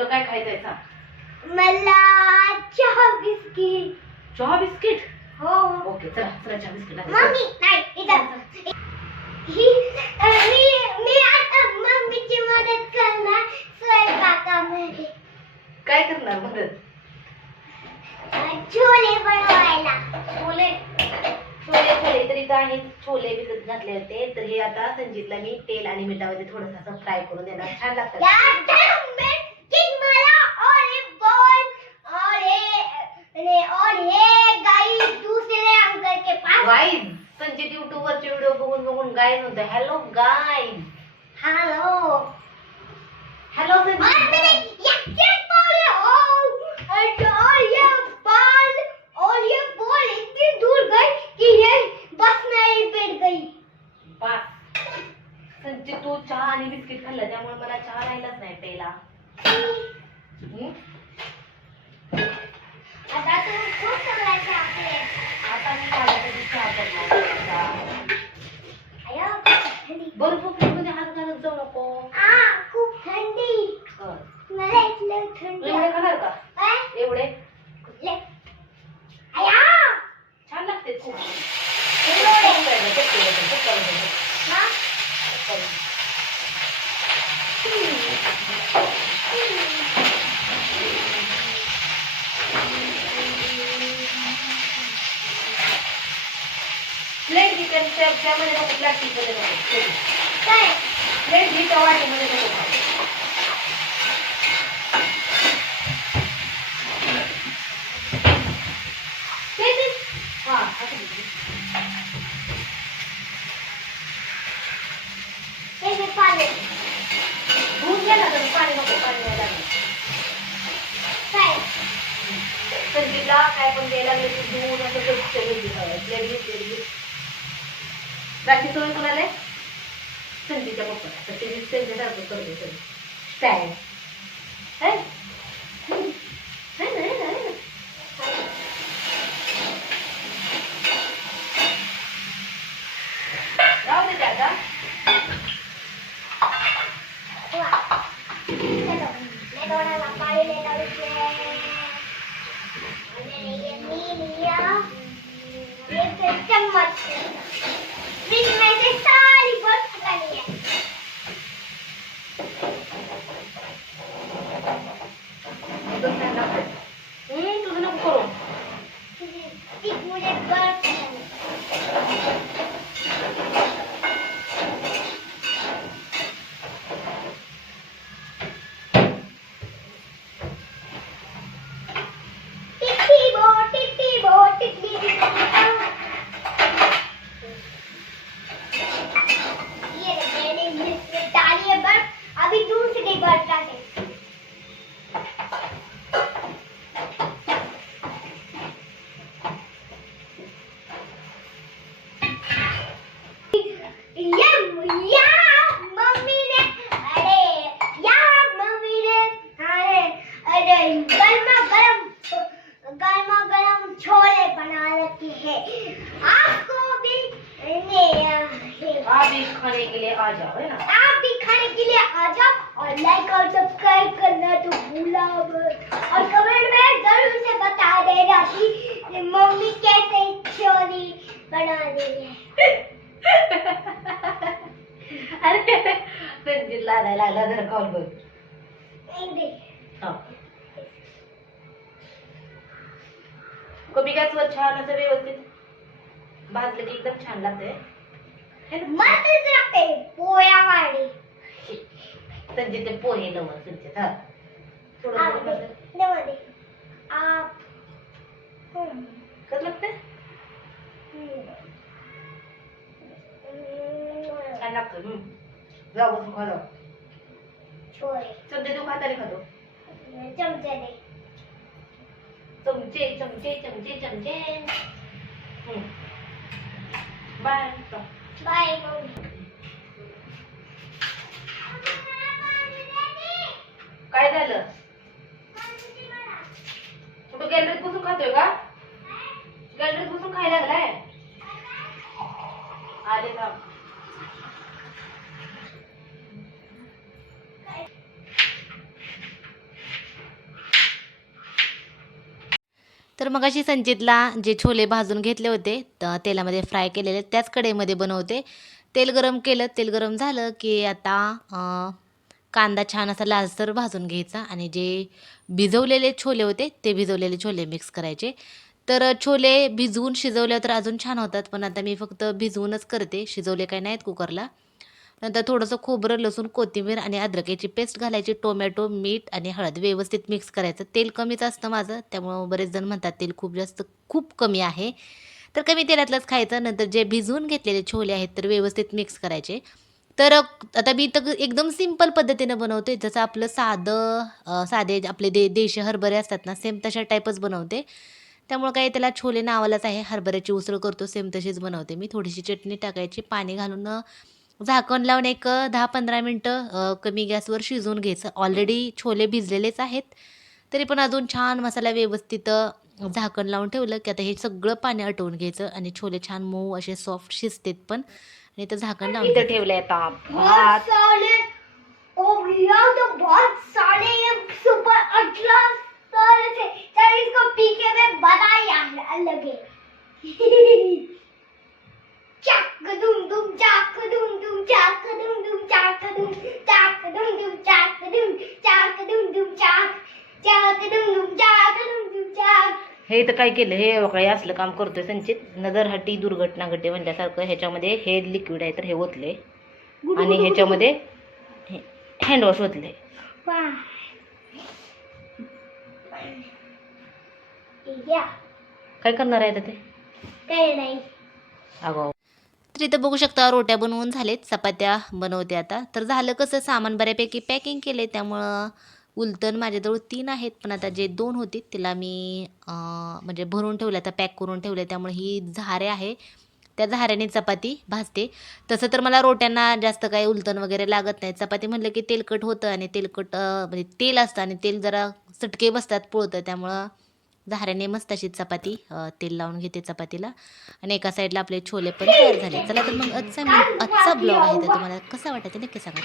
तुला काय खायचंय सांग. मला चहा बिस्किट. चहा बिस्किट? हो. ओके चला चला चहा बिस्किट. मम्मी नाही इथं ही मी मी आता मम्मीची मदत करणार स्वयंपाकामध्ये. काय करणार मदत? छोले बनवायला. छोले? छोले छोले तर आहेत. छोले भिजत घातले होते. तर हे आता संजीतला मी तेल आणि मिठामध्ये थोडंसं असं फ्राय करून देणार. छान लागतात. कि ये बस में ही बैठ गई पास संजीत तू चहा आणि बिस्किट खाल्लं त्यामुळे मला चहा राहिलाच नाही प्यायला हम्म? आता तू खूप चांगला आपले आता मी माझ्यासाठी चहा करणार चिकन त्यामध्ये नको प्लास्टिकमध्ये नको प्लेट ही टवाटीमध्ये नको काय पण द्यायला लागले तू दूध असं सगळं दिलं Rachid tuan kena le. Sendi jago pun. Sendi sendi dah betul betul. Stand. Eh? Thank you. है ना, है ना, है ना. राहू दे ते आता वा. चलो. मैं थोड़ा सा पानी लेता हूँ इसमें. मैंने ये नहीं लिया. ये फिर चम्मच. फ्रिज में से सारी बर्फ निकाली है. एकदम खाने के लिए आ जाओ है ना? आप भी खाने के लिए आ जाओ और लाइक और सब्सक्राइब करना तो भूला मत। और कमेंट में ज़रूर से बता देना कि मम्मी कैसे चोरी बना रही है। अरे संजीत लागायला लागला जरा कॉल बघ नहीं देख हा. कमी गॅसवर छान असं व्यवस्थित। भाजलं की एकदम छान लागतंय है। ना? मस्तच लागते पोया वाडी. संजीत ते पोहे लवण संजीत हा. थोडं आप हम्म, कसं. छान लागतं हम्म. जाऊ बसून खा जाऊ. छोले संजीत तू खाताने खातो? चमचे चमचे चमचे चमचे चमचे. बाय. बाय काय झालं? कुठं गॅलरीत बसून खातोय का? गॅलरीत बसून खायला लागलाय? आले थांब तर मग अशी संचितला जे छोले भाजून घेतले होते त तेलामध्ये फ्राय केलेले त्याच कढईमध्ये बनवते. तेल गरम केलं तेल गरम झालं की आता कांदा छान असा लालसर भाजून घ्यायचा आणि जे भिजवलेले छोले होते ते भिजवलेले छोले मिक्स करायचे. तर छोले भिजवून शिजवले तर अजून छान होतात पण आता मी फक्त भिजवूनच करते. शिजवले काही नाहीत कुकरला नंतर थोडंसं खोबरं लसूण कोथिंबीर आणि अद्रकाची पेस्ट घालायची. टोमॅटो मीठ आणि हळद व्यवस्थित मिक्स करायचं. तेल कमीच असतं माझं त्यामुळं बरेच जण म्हणतात तेल खूप जास्त खूप कमी आहे. तर कमी तेलातलंच खायचं. नंतर जे भिजवून घेतलेले छोले आहेत तर व्यवस्थित मिक्स करायचे. तर आता मी तर एकदम सिंपल पद्धतीनं बनवते. जसं आपलं साधं साधे आपले दे देशी हरभरे असतात ना सेम तशा टाईपच बनवते. त्यामुळं काही त्याला छोले नावालाच आहे. हरभऱ्याची उसळ करतो सेम तशीच बनवते मी. थोडीशी चटणी टाकायची पाणी घालून झाकण लावून एक दहा पंधरा मिनटं कमी गॅसवर शिजवून घ्यायचं. ऑलरेडी छोले भिजलेलेच आहेत. तरी पण अजून छान मसाला व्यवस्थित झाकण लावून ठेवलं की आता हे सगळं पाणी आटवून घ्यायचं आणि छोले छान मऊ असे सॉफ्ट शिजतात पण. आणि इथं झाकण लावून इथं ठेवलंय आता भात तो सुपर हे इथं काय केलं हे बघा हे असलं काम करतोय संचित. नजरहटी दुर्घटना घडते म्हणल्यासारखं ह्याच्यामध्ये हे लिक्विड आहे तर हे ओतले आणि ह्याच्यामध्ये हँडवॉश ओतले काय करणार आहे ते? काही नाही. अगो. तर इथं बघू शकता रोट्या बनवून झालेत चपात्या बनवते आता. तर झालं कसं सामान बऱ्यापैकी पॅकिंग केले त्यामुळं उलतन माझ्याजवळ तीन आहेत पण आता जे दोन होती तिला मी म्हणजे भरून ठेवले आता पॅक करून ठेवले त्यामुळे ही झारे आहे. त्या झाऱ्याने चपाती भाजते. तसं तर मला रोट्यांना जास्त काही उलतण वगैरे लागत नाही. चपाती म्हटलं की तेलकट होतं आणि तेलकट म्हणजे तेल असतं आणि तेल जरा चटके बसतात पोळतं. त्यामुळं झाऱ्याने मस्त अशी चपाती तेल लावून घेते चपातीला. आणि एका साईडला आपले छोले पण तयार झाले. चला तर मग आजचा आजचा ब्लॉग आहे. तर तुम्हाला कसा वाटायचं नक्की सांगा.